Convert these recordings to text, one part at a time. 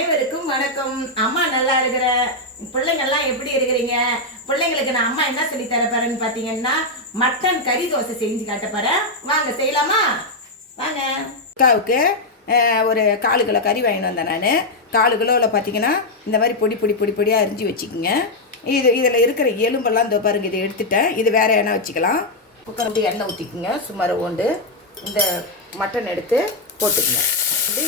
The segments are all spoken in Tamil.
அனைவருக்கும் வணக்கம். அம்மா நல்லா இருக்கிறேன். பிள்ளைங்கள்லாம் எப்படி இருக்கிறீங்க? பிள்ளைங்களுக்கு நான் அம்மா என்ன சொல்லி தரப்போறேன்னு பார்த்தீங்கன்னா மட்டன் கறி தோசை செஞ்சு காட்ட போறேன். வாங்க செய்யலாமா? வாங்க. அக்காவுக்கு ஒரு 4 கிலோ கறி வாங்கிட்டு வந்தேன். நான் 4 கிலோவில் பார்த்தீங்கன்னா இந்த மாதிரி பொடியாக அரிஞ்சு வச்சுக்கோங்க. இதில் இருக்கிற எலும்பெல்லாம் இந்த பாருங்க, இதை எடுத்துட்டேன். இது வேறு எண்ணெய் வச்சுக்கலாம். குக்கர் எண்ணெய் ஊற்றிக்குங்க. சுமார் ஓண்டு இந்த மட்டன் எடுத்து போட்டுக்குங்க.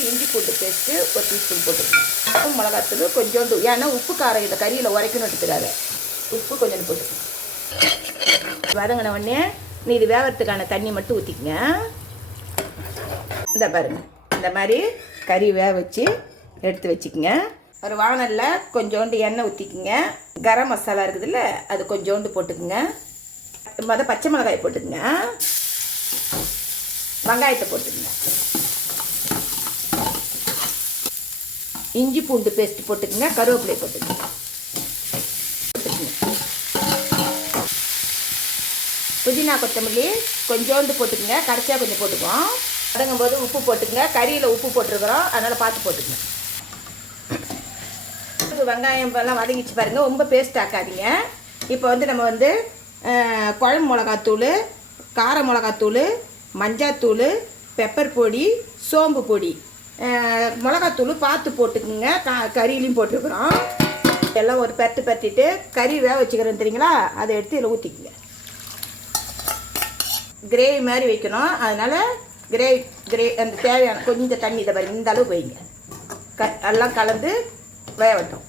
இஞ்சி பூண்டு பேஸ்ட்டு ஒரு டீஸ்பூன் போட்டுக்கணும். மிளகாத்தூள் கொஞ்சோண்டு, ஏன்னா உப்பு காரம் இந்த கறியில் உரைக்கணும் எடுத்துக்காது. உப்பு கொஞ்சம் போட்டுக்கணும். வதங்கின உடனே நீ இது வேகிறதுக்கான தண்ணி மட்டும் ஊற்றிக்கங்க. இந்த பாருங்க, இந்த மாதிரி கறி வேக வச்சு எடுத்து வச்சுக்கோங்க. ஒரு வானலில் கொஞ்சோண்டு எண்ணெய் ஊற்றிக்குங்க. கரம் மசாலா இருக்குதுல்ல, அது கொஞ்சோண்டு போட்டுக்குங்க. பச்சை மிளகாய் போட்டுக்குங்க. வெங்காயத்தை போட்டுக்குங்க. இஞ்சி பூண்டு பேஸ்ட் போட்டுக்குங்க. கருவேப்பிலை போட்டுக்குங்க. புதினா கொத்தமல்லி கொஞ்சோண்டு போட்டுக்குங்க. கடைசியாக கொஞ்சம் போட்டுக்குவோம். வதங்கும் போது உப்பு போட்டுக்குங்க. கறியில் உப்பு போட்டிருக்கிறோம், அதனால் பார்த்து போட்டுக்குங்க. வெங்காயம் எல்லாம் வதங்கிச்சு பாருங்கள். ரொம்ப பேஸ்ட் ஆக்காதீங்க. இப்போ நம்ம குழம்பு மிளகாத்தூள், கார மிளகாத்தூள், மஞ்சாத்தூள், பெப்பர் பொடி, சோம்பு பொடி, மிளகாத்தூள் பார்த்து போட்டுக்குங்க. கறியிலையும் போட்டுருக்குறோம். எல்லாம் ஒரு பரட்டிட்டு கறி வேக வச்சுக்கிறோம் தெரியுங்களா, அதை எடுத்து இதில் ஊற்றிக்குங்க. கிரேவி மாதிரி வைக்கணும், அதனால் அந்த தேவையான கொஞ்சம் தண்ணி இதை பாருங்கள், இந்த அளவு வைங்க. எல்லாம் கலந்து வேகட்டும்.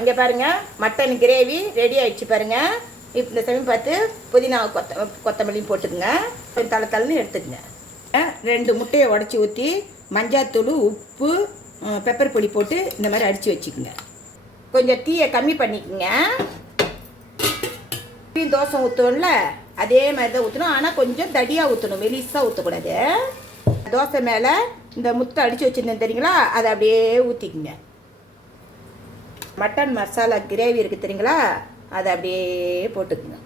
இங்கே பாருங்கள், மட்டன் கிரேவி ரெடி ஆகிடுச்சு பாருங்கள். இப்போ இந்த சமயம் பார்த்து புதினா கொத்தமல்லியும் போட்டுக்குங்க. தள்ளு எடுத்துக்கங்க. 2 முட்டையை உடச்சி ஊற்றி மஞ்சாத்தூள், உப்பு, பெப்பர் பொடி போட்டு இந்த மாதிரி அடித்து வச்சுக்கோங்க. கொஞ்சம் தீயை கம்மி பண்ணிக்கோங்க. தோசை ஊற்றணும்ல, அதே மாதிரி தான் ஊற்றணும். ஆனால் கொஞ்சம் தடியாக ஊற்றணும், மெலிசாக ஊற்றக்கூடாது. தோசை மேலே இந்த முட்டை அடித்து வச்சுருந்தேன் தெரியுங்களா, அதை அப்படியே ஊற்றிக்குங்க. மட்டன் மசாலா கிரேவி இருக்குது தெரியுங்களா, அதை அப்படியே போட்டுக்குங்க.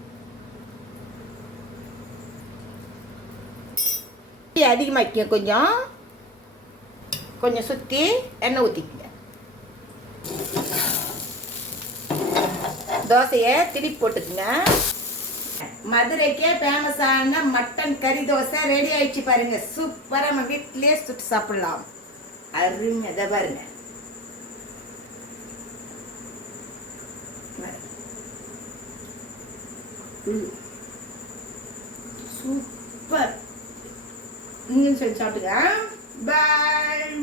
அதிகமாக்கிங்க. கொஞ்சம் சுற்றி எண்ணெய் ஊற்றிக்குங்க. தோசையை திருப்பி போட்டுக்குங்க. மதுரைக்கே ஃபேமஸான மட்டன் கறி தோசை ரெடி ஆயிடுச்சு பாருங்க. சூப்பராக நம்ம வீட்டிலே சுட்டு சாப்பிடலாம். அருமை. அதை பாருங்க, சூப்பர். நீங்களும் சொல்லி சாப்பிட்டுங்க. பாய்.